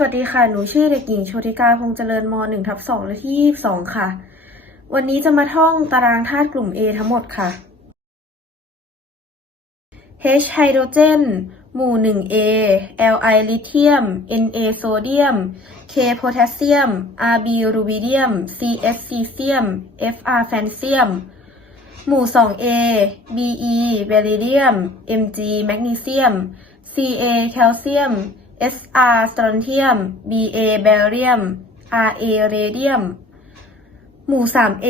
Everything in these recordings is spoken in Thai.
สวัสดีค่ะ หนูชื่อเด็กหญิงโชติกาพงษ์เจริญม 1 ทับ2และที่ 22 ค่ะ วันนี้จะมาท่องตารางธาตุกลุ่ม A ทั้งหมดค่ะ H ไฮโดรเจน หมู่ 1A Li ลิเธียม Na โซเดียม K โพแทสเซียม Rb รูบิเดียม Cs ซีเซียม Fr แฟนเซียม หมู่ 2A Be เบริเดียม Mg แมกนีเซียม Ca แคลเซียม Sr สตรอนเทียม Ba แบเรียม Ra เรเดียม หมู่ 3A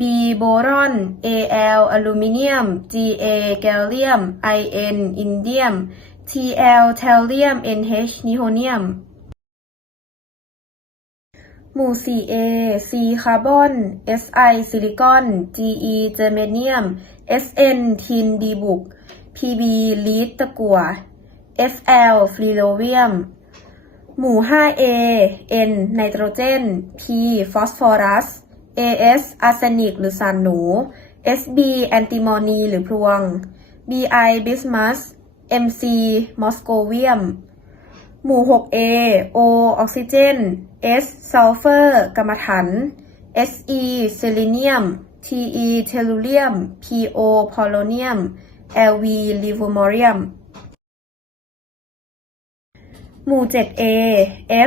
B โบรอน Al อลูมิเนียม Ga แกลเลียม In อินเดียม Tl เทลเลียม Nh นิโฮเนียม หมู่ 4A C คาร์บอน Si ซิลิคอน Ge เจอร์เมเนียม Sn ทินดีบุก Pb ลีดตะกั่ว Fl ฟรีโลเวียม หมู่ 5A N ไนโตรเจน P ฟอสฟอรัส As อาร์เซนิกหรือสารหนู Sb แอนติมอนี หรือพลวง Bi บิสมัส Mc มอสโกเวียม หมู่ 6A O ออกซิเจน S ซัลเฟอร์กรรมถัน Se เซเลเนียม Te เทลูเรียม Po พอลโลเนียม Lv ลิโวมอริยม หมู่ 7A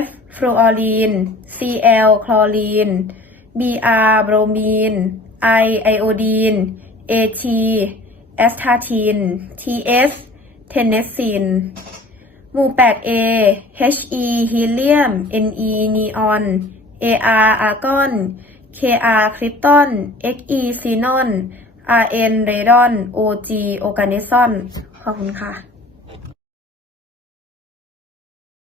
F ฟลูออรีน Cl คลอรีน Br โบรมีน I ไอโอดีน At แอสทาทีน Ts เทนเนสซิน หมู่ 8A He ฮีเลียม Ne นีออน Ar อาร์กอน Kr คริปตอน Xe ซีนอน Rn เรดอน Og โอร์แกนิซอนขอบคุณค่ะ